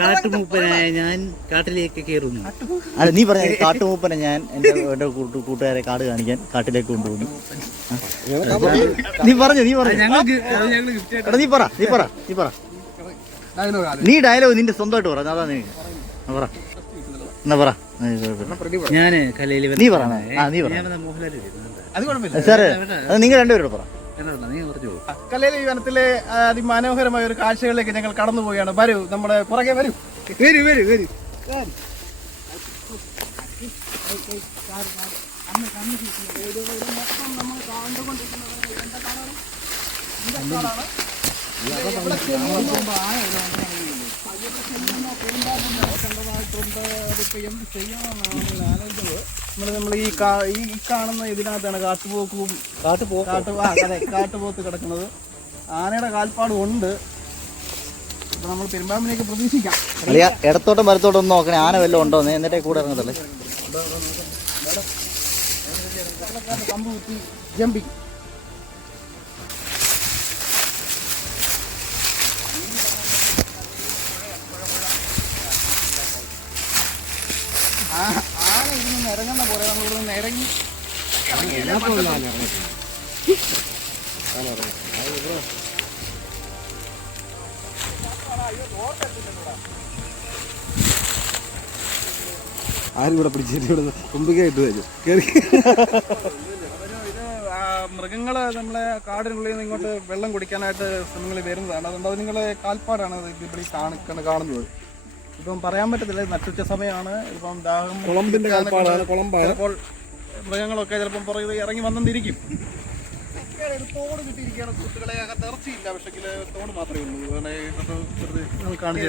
കാട്ടുമൂപ്പനായ ഞാൻ കാട്ടിലേക്ക് കയറുന്നു. അല്ല, നീ പറഞ്ഞ കാട്ടുമൂപ്പനെ ഞാൻ എന്റെ കൂട്ടുകാരെ കാട് കാണിക്കാൻ കാട്ടിലേക്ക് കൊണ്ടുപോകുന്നു. നീ പറഞ്ഞു നീ ഡയലോഗ് നിന്റെ സ്വന്തമായിട്ട് പറ. അതാ നീ പറ. എന്നാ പറ. ഞാന് കലയില് നീ പറ. സാറ് അത് നിങ്ങൾ രണ്ടുപേരോട് പറ. കലയിലെ ഈ വനത്തിലെ അതിമനോഹരമായ ഒരു കാഴ്ചകളിലേക്ക് ഞങ്ങൾ കടന്നു പോവുകയാണ്. വരൂ, നമ്മുടെ പുറകെ വരൂ. നമ്മൾ ഈ കാണുന്ന ഇതിനകത്താണ് കാട്ടുപോത്ത് കിടക്കുന്നത്. ആനയുടെ കാൽപ്പാടും ഉണ്ട്. അപ്പൊ നമ്മൾ പെരുമ്പാമ്പിനെയൊക്കെ പ്രതീക്ഷിക്കാം. ഇടത്തോട്ടും വലത്തോട്ടും ഒന്ന് നോക്കണേ, ആന വല്ലതും ഉണ്ടോ എന്നിട്ടേ കൂടെ ഇറങ്ങത്തല്ലേ. കമ്പ് കുത്തി ജമ്പിങ്. ആന ഇതിൽ നിന്ന് ഇറങ്ങുന്ന പോലെ നമ്മൾ ഇവിടെ നിന്ന് ഇറങ്ങി ആരും ഇവിടെ പിടിച്ചിട്ട് കൊമ്പിക്കായിട്ട് തരും. മൃഗങ്ങള് നമ്മളെ കാടിനുള്ളിൽ നിന്ന് ഇങ്ങോട്ട് വെള്ളം കുടിക്കാനായിട്ട് നിങ്ങൾ വരുന്നതാണ്. അതുകൊണ്ട് അത് നിങ്ങളെ കാൽപ്പാടാണ് ഇവിടെ കാണുന്നത്. ഇപ്പം പറയാൻ പറ്റത്തില്ല, നട്ടുച്ച സമയമാണ്. ഇപ്പം ദാഹം ചിലപ്പോൾ മൃഗങ്ങളൊക്കെ ചിലപ്പം പുറകെ ഇറങ്ങി വന്നെന്നിരിക്കും. തോട് കിട്ടിയിരിക്കുകയാണ് കുട്ടികളെ. അകത്ത് ഇറച്ചിയില്ല, പക്ഷേ തോട് മാത്രമേ ഉള്ളൂ. കാണിച്ചു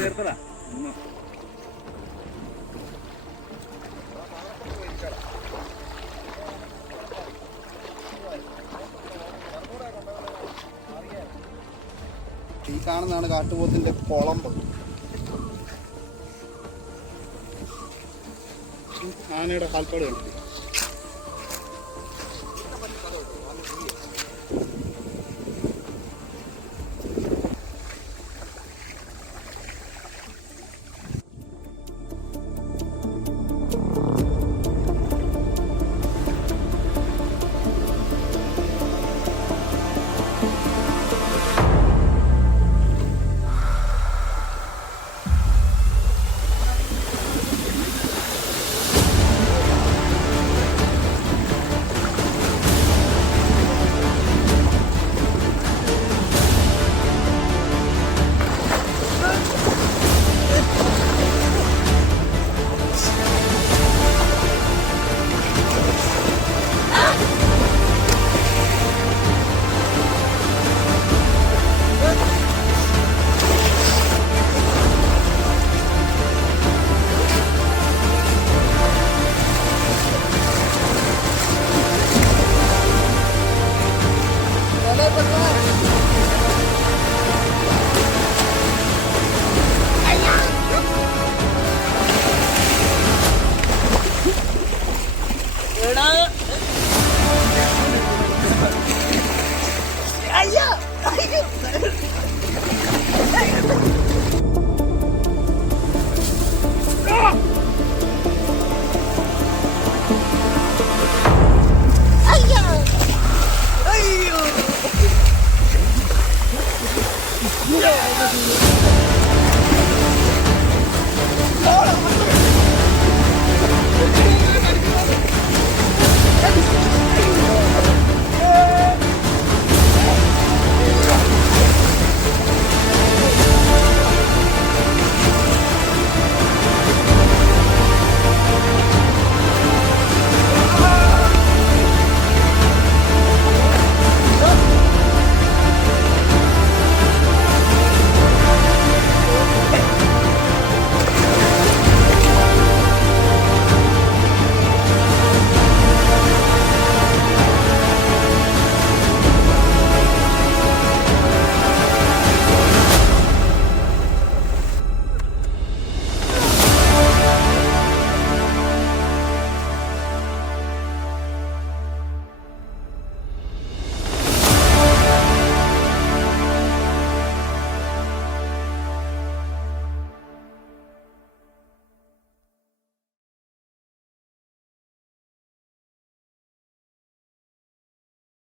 ഈ കാണുന്നതാണ് കാട്ടുപോത്തിന്റെ കുളമ്പ്. ആനയുടെ കാൽപ്പാട് കണ്ടിട്ട്